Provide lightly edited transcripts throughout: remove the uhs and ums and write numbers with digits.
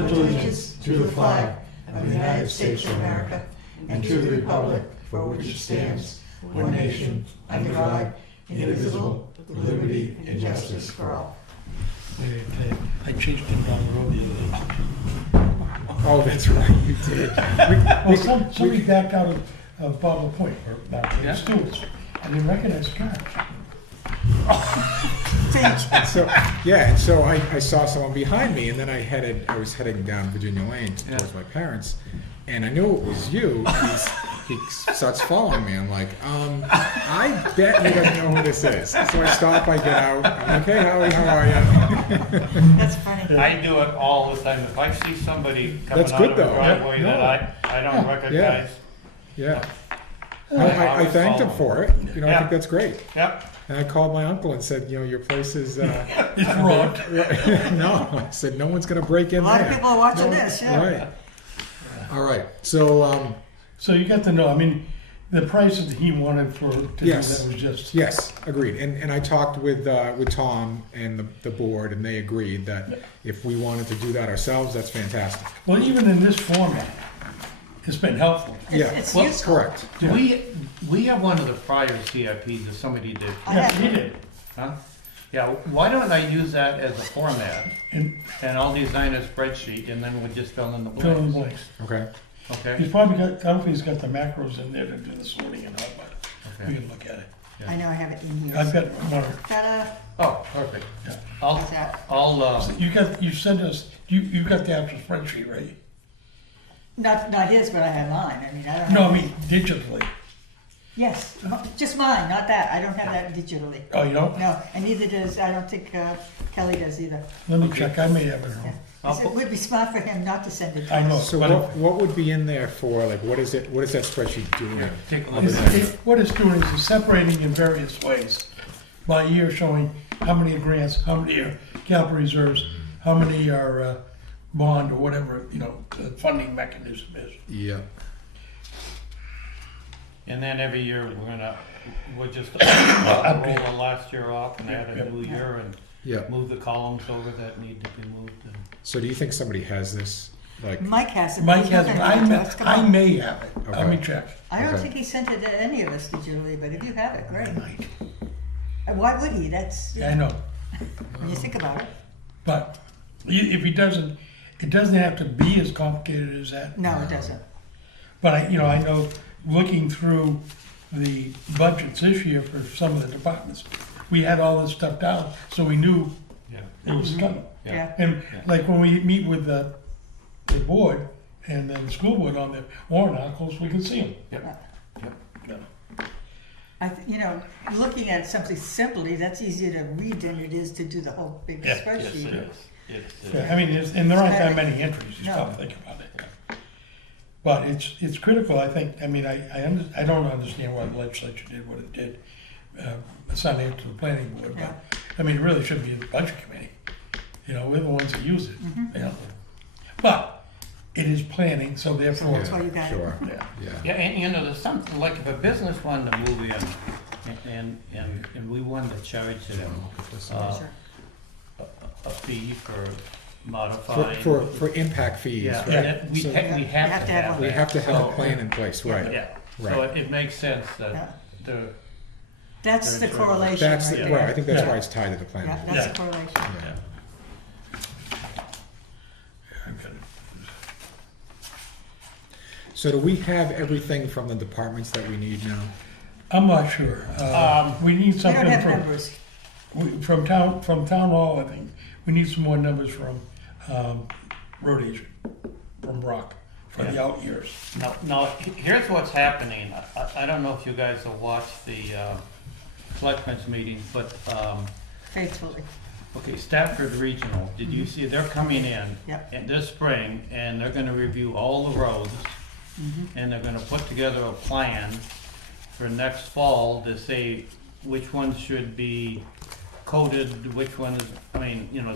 pledge allegiance to the flag of the United States of America and to the republic for which it stands, one nation, under God, indivisible, with liberty and justice for all. I chased him down the road the other day. Oh, that's right, you did. Well, somebody backed out of Bobble Point, or not, Stewart's. I didn't recognize the car. And so I saw someone behind me, and then I was heading down Virginia Lane towards my parents, and I knew it was you. And he starts following me. I'm like, I bet he doesn't know who this is. So I stop, I get out. I'm like, hey, Howie, how are you? That's funny. I do it all the time. If I see somebody coming That's out good, of the though. driveway Yeah. that I don't recognize. Yeah. I thanked him for it. You know, I think that's great. Yep. And I called my uncle and said, you know, your place is... It's wrong. No, I said, no one's going to break in there. A lot of people are watching this, yeah. Right. All right. So... So you got to know, I mean, the price that he wanted for, to Yes. do that was just... Yes, agreed. And I talked with Tom and the board, and they agreed that if we wanted to do that ourselves, that's fantastic. Well, even in this format, it's been helpful. It's Well, useful. Correct. We have one of the prior CIPs that somebody did. Yeah, he did. Huh? Yeah, why don't I use that as a format And and I'll design a spreadsheet and then we'll just fill in the fill in the blanks. blanks. Okay. Okay? He's probably got, I don't think he's got the macros in there to do the sorting and all, but we Okay. can look at it. I know I have it in here. I've got one. Ta-da. Oh, perfect. Yeah. What's that? You sent us, you got the actual spreadsheet, right? Not his, but I have mine. I mean, I don't No, have. I mean digitally. Yes, just mine, not that. I don't have that digitally. Oh, you don't? No, and neither does, I don't think Kelly does either. Let me check, I may have it Yeah. wrong. It would be smart for him not to send it to I know. us. So what would be in there for, like, what is that spreadsheet doing? Yeah, take a look at that. What it's doing is it's separating in various ways by year, showing how many are grants, how many are capital reserves, how many are bond or whatever, you know, the funding mechanism is. Yeah. And then every year we'll just roll the last year off and add a new year and Yeah. move the columns over that need to be moved. And So do you think somebody has this? Like, Mike has it. Mike He's has, not gonna give it to us. Come I on. may have it, let me Okay. check. I don't Okay. think he sent it to any of us digitally, but if you have it, great. And why would he? That's, Yeah, I know, when you think about it. but if he doesn't, it doesn't have to be as complicated as that. No, it doesn't. But I know, looking through the budgets this year for some of the departments, we had all this stuff down, so we knew yeah. it was coming. Yeah. And like when we meet with the board and then the school board on the warrant articles, we can see them. Yep. Looking at something simply, that's easier to read than it is to do the whole big Yeah. Yes, spreadsheet. it is. It is. Yeah, I mean, and there aren't that many entries, you No. stop and think about it. But it's critical, I think, I mean, I don't understand why the legislature did what it did, assigning it to the planning board, Yeah. but, I mean, it really should be in the budget committee. You know, we're the ones that use it, Mm-hmm. you know. But it is planning, so therefore, That's why you got it. sure. yeah. Yeah. Yeah, and there's something, like if a business wanted to move in and we wanted to charge them Sure. a fee for modifying. For impact fees, Yeah, right? that we So have to have we that. have to have So- a plan in place, right? Yeah, so Right. it makes sense Yeah. that the, That's the That's right. correlation That's, right right, there. I think that's Yeah. why it's tied to the plan. Yeah, that's the correlation. Yeah. I've got it. So do we have everything from the departments that we need now? I'm not sure. We need We something don't have from, numbers. from town hall, I think. We need some more numbers from road agent, from Brock, for the out years. now, here's what's happening. I don't know if you guys have watched the selectmen's meeting, but, Faithfully. okay, Stafford Regional, did you see, they're coming in Yep. this spring, and they're gonna review all the roads, and they're gonna put together a plan for next fall to say which ones should be coated, which ones,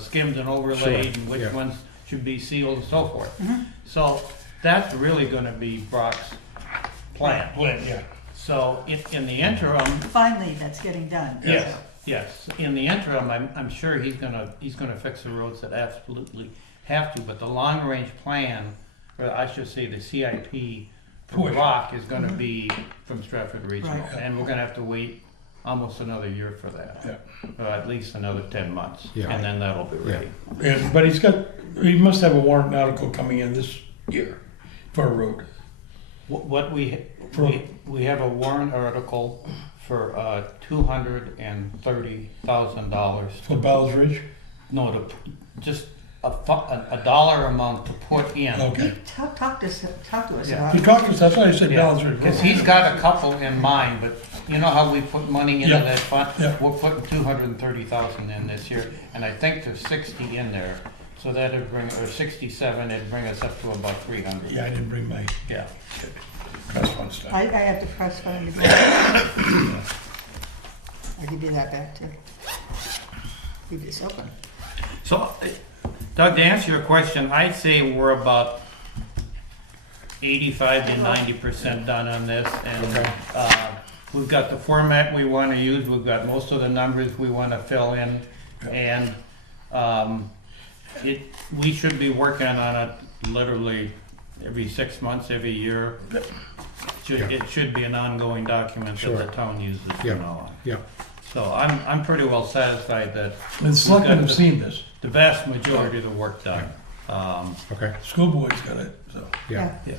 skimmed and overlaid, and which yeah. ones should be sealed and so forth. So that's really gonna be Brock's plan. Yeah. So in the interim, Finally, that's getting done. yes, in the interim, I'm sure he's gonna fix the roads that absolutely have to, but the long-range plan, or I should say the CIP for Push. rock is gonna be from Stratford Regional. Right. And we're gonna have to wait almost another year for that. Yeah. Or at least another 10 months, Yeah. and then that'll be ready. And, but he must have a warrant article coming in this year for a road. What we have a warrant article for $230,000. For Bowles Ridge? No, just a dollar amount to put in. Okay. Talk to us Yeah. about You it. talked to us, that's why I said Yeah, Bowles Ridge. because he's got a couple in mind, but you know how we put money into Yeah. that fund? Yeah. We're putting 230,000 in this year, and I think there's 60 in there. So that'd bring, or 67, it'd bring us up to about 300. Yeah, I didn't bring my Yeah. trust fund stuff. I have to press fund again. I'll give you that back too. Leave this open. So, Doug, to answer your question, I'd say we're about 85 to 90% done on this, and Okay. we've got the format we want to use. We've got most of the numbers we want to fill in, and we should be working on it literally every 6 months, every year. It should be an ongoing document Sure. that the town uses Yeah. from now on. Yeah, So I'm pretty well satisfied that And selectmen have seen this. the vast majority of the work done. okay, School board's got it, so. yeah. Yeah.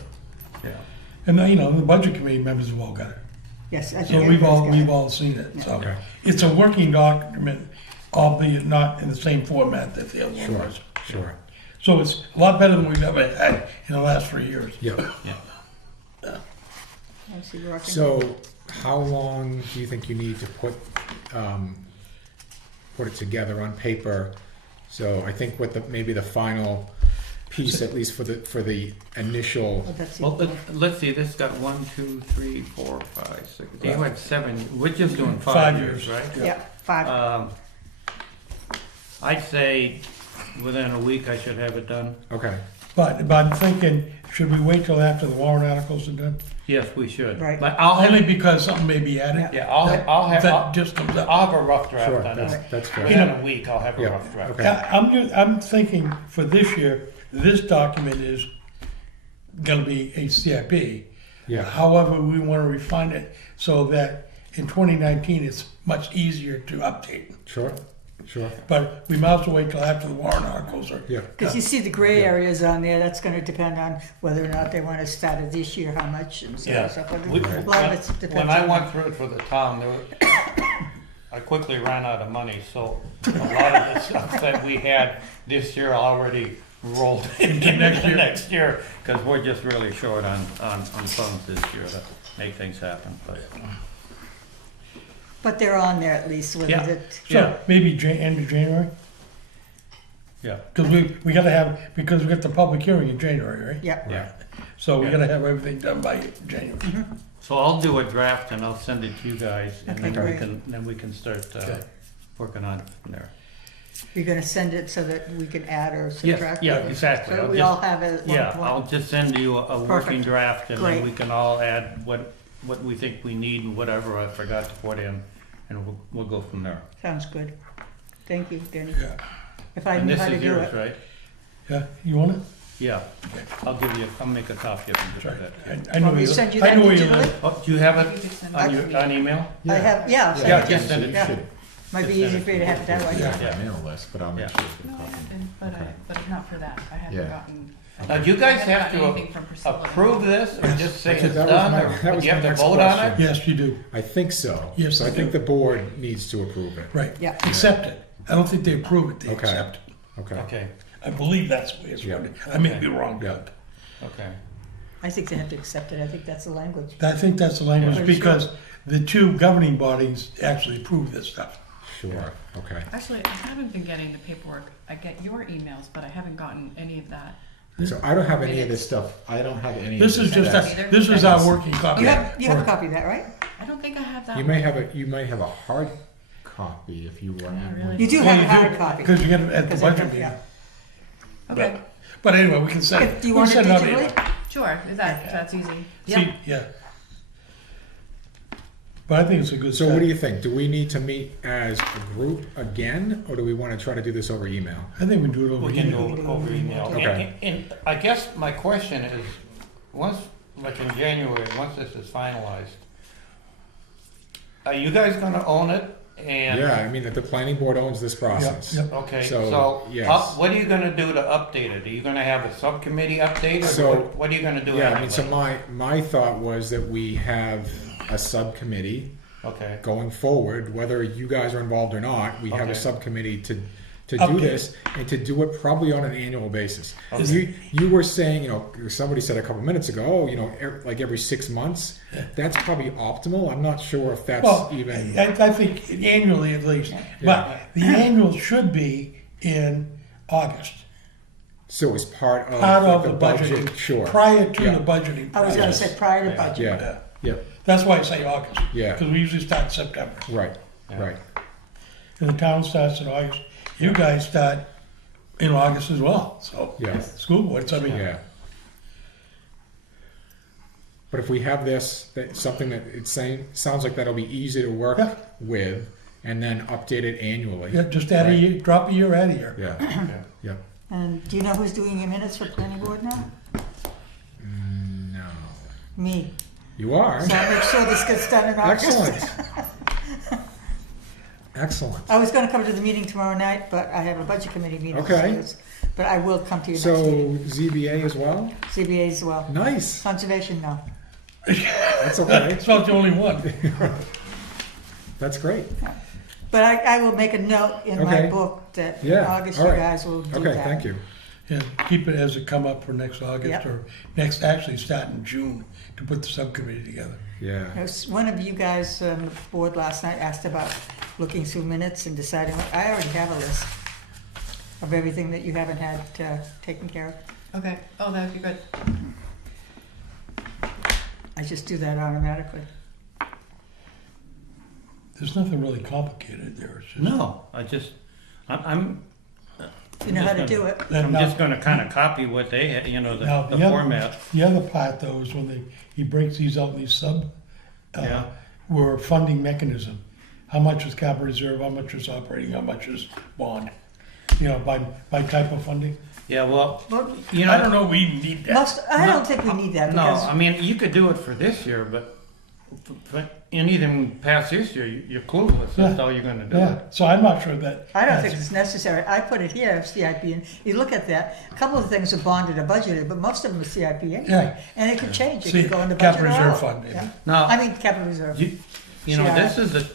And, you know, the budget committee members have all got it. Yes, I So think we've everybody's got it. all seen it, so. Okay. It's a working document, albeit not in the same format that the other one Sure, was. sure. So it's a lot better than we've ever had in the last 3 years. Yeah. I see you're working. So, how long do you think you need to put it together on paper? So I think what maybe the final piece, at least for the initial, Oh, that's it. Well, let's see, this got 1, 2, 3, 4, 5, 6, you had 7, we're just doing 5 5 years, years. right? Yeah, 5. I'd say within a week I should have it done. okay, But I'm thinking, should we wait till after the warrant articles are done? Yes, we should. Right. But I'll Only have, because something may be added. yeah, I'll That just comes up. have a rough draft sure, on that's, it. that's good. Within a week, I'll have a Yeah, rough draft. okay. Yeah, I'm thinking for this year, this document is gonna be a CIP. Yeah, However, we wanna refine it so that in 2019, it's much easier to update. sure, sure, But we might as well wait till after the warrant articles are. yeah, Because you see the gray Yeah. areas on there, that's gonna depend on whether or not they wanna start it this year, how much, and so on Yeah. and so forth. We- A lot of it depends When I on- went through it for the town, I quickly ran out of money, so a lot of the stuff that we had this year already rolled into next year, because we're just really short on funds this year to make things happen, but. But they're on there at least, whether Yeah. it, Yeah. So maybe end of January? Yeah. Because we gotta have, because we got the public hearing in January, right? yeah. yeah, So we Yeah. gotta have everything done by January. So I'll do a draft and I'll send it to you guys, and Okay, then great. we can start Okay. working on it from there. You're gonna send it so that we can add or Yeah, subtract? yeah, it, exactly. So I'll we just- all have it at one Yeah, point? I'll just send you a working Perfect. draft, and then Great. we can all add what we think we need and whatever I forgot to put in, and we'll go from there. Sounds good. Thank you, Danny. Yeah. If I And knew this how to is do yours, it. right? Yeah, you want it? Yeah. I'll make a copy of it. and give Sorry. it that to you. I know Want me where to you send you live. I that know where you digitally? live. Oh, do you have You it could send on it. on email? I have, yeah, I'll send Yeah, it to just you. send it. Yeah. Might be easier for you to have it that way. yeah, Yeah. mail list, but I'll make Yeah. sure it's a No, copy. but but not for that. I haven't Yeah. gotten. Now, do you guys I haven't have to gotten anything from Priscilla. approve this, or just say Actually, it's that was done, my- or that was do you have my to next vote on question. it? Yes, you do. I think so. Yes, So I they think do. the board needs to approve it. Right. Yeah. Accept it. I don't think they approve it, they Okay. accept it. Okay, Okay, I believe that's the way it's Yeah. worded. I may Okay. be wrong, Yeah. Doug. okay. I think they have to accept it. I think that's the language. I think that's the language, Yeah. because the two governing bodies actually approve this stuff. sure, okay. Actually, I haven't been getting the paperwork. I get your emails, but I haven't gotten any of that. So I don't have any of this stuff, I don't have any of This this. is just, stuff. Either. this is our working copy. You have a for- copy of that, right? I don't think I have that. You may have a hard copy if you want. Yeah, really. You do Well, have you a hard copy. Because you get it at the 'Cause I budget have- meeting. yeah. Okay, But anyway, we can send Okay, it. do you we'll want it send out digitally? email. sure. If that's easy. See, yeah. But I think it's a good So start. what do you think? Do we need to meet as a group again, or do we want to try to do this over email? I think we do it over We can email. do it over email. Okay. And I guess my question is, once, like in January, once this is finalized, are you guys gonna own it? And Yeah, I mean, the planning board owns this process. Yep. okay, So, so yes. what are you gonna do to update it? Are you gonna have a subcommittee update, or So, what are you gonna do? Yeah, I mean, anyway? so my thought was that we have a subcommittee Okay, going forward, whether you guys are involved or not, we have Okay. a subcommittee to do Update. this, and to do it probably on an annual basis. Okay. You were saying, you know, somebody said a couple minutes ago, oh, you know, like every 6 months. That's probably optimal. I'm not sure if that's Well, even. I think annually at least, but the annual should be in August, So it's part of, part like, of the budgeting, Sure. prior to Yeah. the budgeting. I was gonna process. say prior to Yeah. budget. Yeah. Yeah. Yeah. That's why I say August. Yeah. Because we usually start in September. Right. Yeah. Right. And the town starts in August. You guys start in August as well, so. Yeah. School boards, I mean. Yeah. But if we have this, something that it's saying, sounds like that'll be easy to work Yeah. with, and then update it annually. Yeah, just add a Right. year, drop a year out of here. Yeah. okay. Yeah. And do you know who's doing your minutes for planning board now? No. Me. You are. So I'll make sure this gets done in August. Excellent. Excellent. I was gonna come to the meeting tomorrow night, but I have a budget committee meeting. Okay. But I will come to your next So meeting. ZBA as well? CBA as well. Nice. Conservation, no. That's okay. It's not the only one. That's great. But I will make a note in my Okay. book that in Yeah, August all you right. guys will do that. Okay, thank you. Yeah, keep it as it come up for next August Yep. or next, actually start in June to put the subcommittee together. Yeah. One of you guys on the board last night asked about looking through minutes and deciding, I already have a list of everything that you haven't had taken care of. Okay, oh, that'd be good. I just do that automatically. There's nothing really complicated there. It's just, No, I'm. You know how to do it. And I'm now- just gonna kinda copy what they had, you know, Now, the the other- format. The other part though is when he breaks these out in these Yeah. were funding mechanism. How much is capital reserve, how much is operating, how much is bond? You know, by type of funding. Yeah, well, Well, you know. I don't know if we even need that. I don't think we need that No, because I mean, you could do it for this year, but anything past this year, you're clueless as to how you're gonna do Yeah, it. so I'm not sure that. I don't think it's necessary. I put it here, CIP, and you look at that, a couple of things are bonded or budgeted, but most of them are CIP anyway. Yeah. And it could change, it See, could go in the budget capital or reserve out. fund, Yeah. maybe. Now, I mean, capital reserve. you know, this is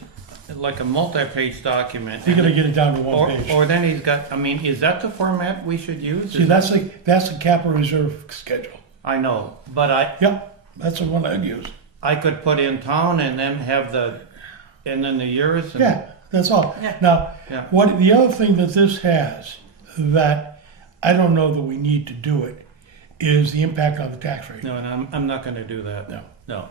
like a multi-page document. You're gonna get it down to Or, one page. or then he's got, I mean, is that the format we should use? See, that's the capital reserve schedule. I know, but Yeah, that's the one I'd use. I could put in town and then have and then the years. And, Yeah, that's all. Yeah. Now, Yeah. what the other thing that this has that I don't know that we need to do it is the impact on the tax rate. No, and I'm not gonna do that. No. No.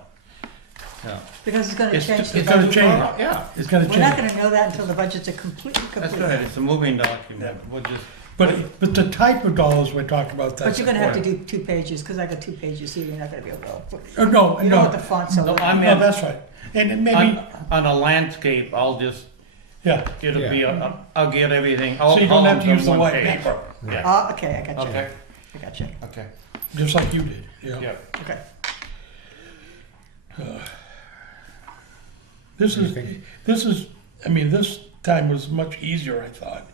No. Because it's gonna It's change the it's gonna budget. change. Yeah, It's gonna We're not change. gonna know that until the budgets are completely that's complete. good. It's a moving document. We'll just. But the type of dollars we're talking about, that's But you're gonna have to important. do 2 pages, because I got 2 pages here, you're not gonna be able to. Oh, no, You don't want no, the font so No, large. I mean- no, that's right. And it maybe, On a landscape, I'll just, yeah, it'll Yeah. be, I'll get everything. so you don't have to use the one white page. paper, Yeah, Oh, okay, I got you. okay, I got you. okay, just like you did, yeah. yeah. Okay. This What do you is, I mean, this time was much easier, I thought,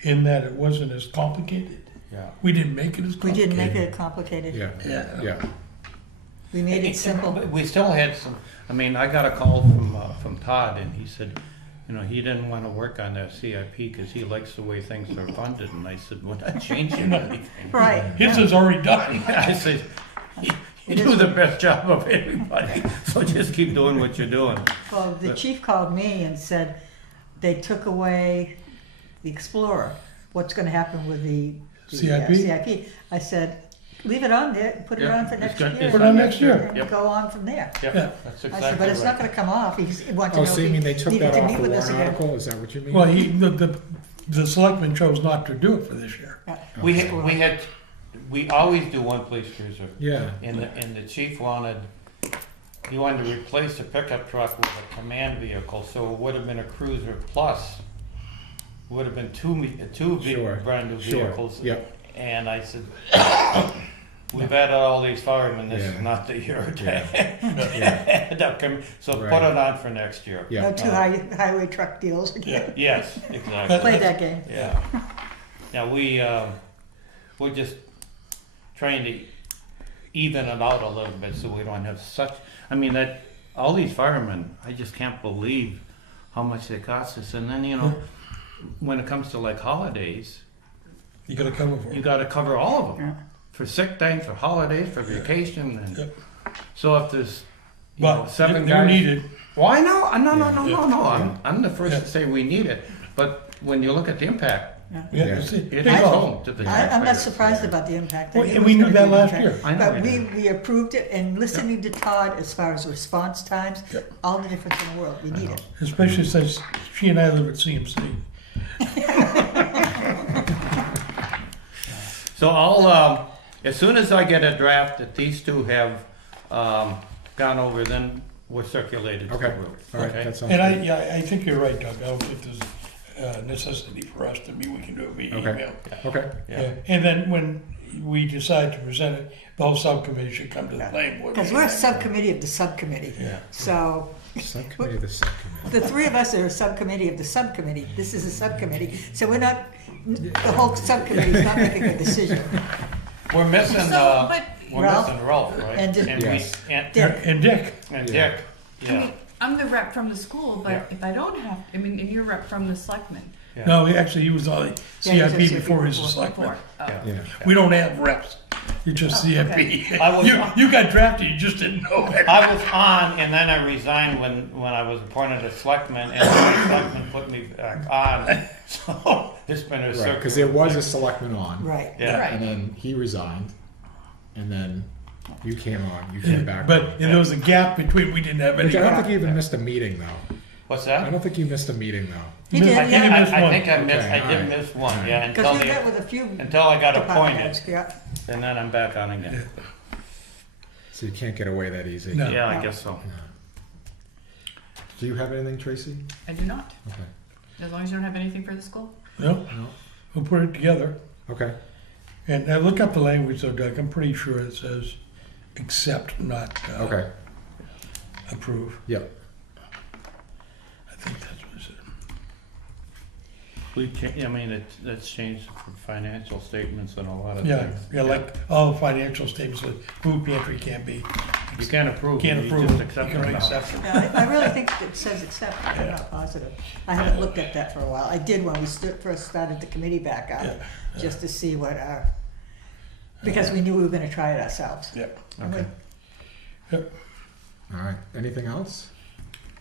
in that it wasn't as complicated. Yeah. We didn't make it as We complicated. didn't make it complicated. Yeah. Yeah. Yeah. We made it simple. But we still had some, I mean, I got a call from Todd and he said, you know, he didn't want to work on that CIP because he likes the way things are funded. And I said, we're not changing anything. Right. His is already done. I said, you do the best job of everybody, so just keep doing what you're doing. Well, the chief called me and said they took away the Explorer. What's gonna happen with the CIP? CIP? I said, leave it on there, put it Yeah, on for it's next good- year. it's Put it on next year. And Yep. go on from there. Yep, Yeah. that's I exactly said, but it's not right. gonna come off. He wanted to Oh, know so you if mean he they took needed that to off meet the with us warrant again. article? Is that what you mean? Well, the selectmen chose not to do it for this year. Yeah. We always do one police cruiser. Yeah. And the chief wanted, he wanted to replace the pickup truck with a command vehicle, so it would have been a cruiser plus. Would have been two Sure, brand new sure, vehicles. yep. And I said, we've added all these firemen, this is Yeah. not the year to Yeah. end up coming, so Right. put it on for next year. Yeah. No two highway truck deals again. Yes, exactly. Play that game. Yeah. Now, we're just trying to even it out a little bit so we don't have such, I mean, that, all these firemen, I just can't believe how much they cost us. And then, you know, when it comes to like holidays, You gotta cover for you it. gotta cover all of them. Yeah. For sick time, for holidays, for vacation, and Yep. so if there's, you know, But seven you guys. need it. Why no? No, Yeah. I'm the first Yeah. to say we need it. But when you look at the impact, Yeah, Yeah. that's it. it Big hits hole. home to the I'm not taxpayers. surprised about the impact. I Well, knew and it we was knew gonna that be an last impact. year. I know But we did. we approved it, and listening to Todd as far as response times, Yep. all the difference in the world, we need it. Especially since she and I live at CMC. So I'll, as soon as I get a draft that these two have gone over, then we'll circulate it to the Okay, group. all right, Okay? that sounds And good. I think you're right, Doug. I don't think there's necessity for us to meet. We can do it via Okay. email. Okay, Yeah. Yeah. And then when we decide to present it, the whole subcommittee should come to the planning board. Because we're a subcommittee of the subcommittee. Yeah. So subcommittee of the subcommittee. the three of us are a subcommittee of the subcommittee. This is a subcommittee. So we're not, the whole subcommittee's not making a decision. We're missing, So, but- we're Ralph? missing Ralph, right? And just- Yes. Dick. And Dick. And Yeah. Dick, I yeah. mean, I'm the rep from the school, but Yeah. if I don't have, I mean, and you're rep from the selectmen. Yeah. No, he was on the Yeah, he was on CIP before he was a before. selectman. Before. Oh. Yeah. Yeah. We don't have reps. You're just Oh, CIP. I was- You got drafted, you just didn't know it. I was on, and then I resigned when I was appointed as selectman, and the selectman put me back on. So it's been a Right, circle. because there was a selectman on. Right. Yeah. Right. And then he resigned, and then you came on, you came back. But there was a gap between, we didn't have any. Which I don't think you even missed a meeting, though. What's I that? don't think you missed a meeting, though. He did, I think, yeah. missed I one. think I missed, Okay, I did alright. miss one, yeah, Because we met with a few until I got department appointed, heads, yeah. and then I'm back on again. So you can't get away that easy. No. Yeah, I guess so. Do you have anything, Tracy? I do not, Okay. as long as you don't have anything for the school. No, No? we'll put it together. Okay. And I look up the language though, Doug, I'm pretty sure it says accept, not Okay. approve. Yep. I think that's what it said. I mean, that's changed for financial statements and a lot of Yeah, things. yeah, like all the financial statements with food pantry can't be, You can't approve, can't you approve, just you accept can it now. accept it. Yeah, I really think it says accept, I'm not positive. I haven't looked at that for a while. I did when we first started the committee back up, Yeah, just to see what our, because we knew we were gonna try it ourselves. yeah. And we- Okay. All right. Anything else?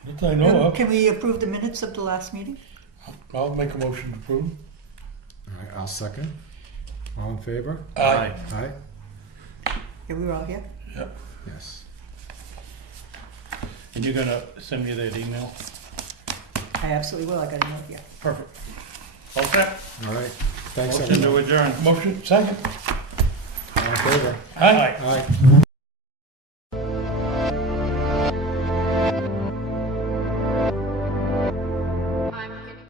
That I know of. Can we approve the minutes of the last meeting? I'll make a motion to approve. All right. I'll second. All in favor? Aye. Aye. Yeah, we were all here? Yes. And you're gonna send me that email? I absolutely will, I got a note here. Perfect. All set? All right. Thanks, Motion to everyone. adjourn. Motion, second. All in favor? Aye. Aye.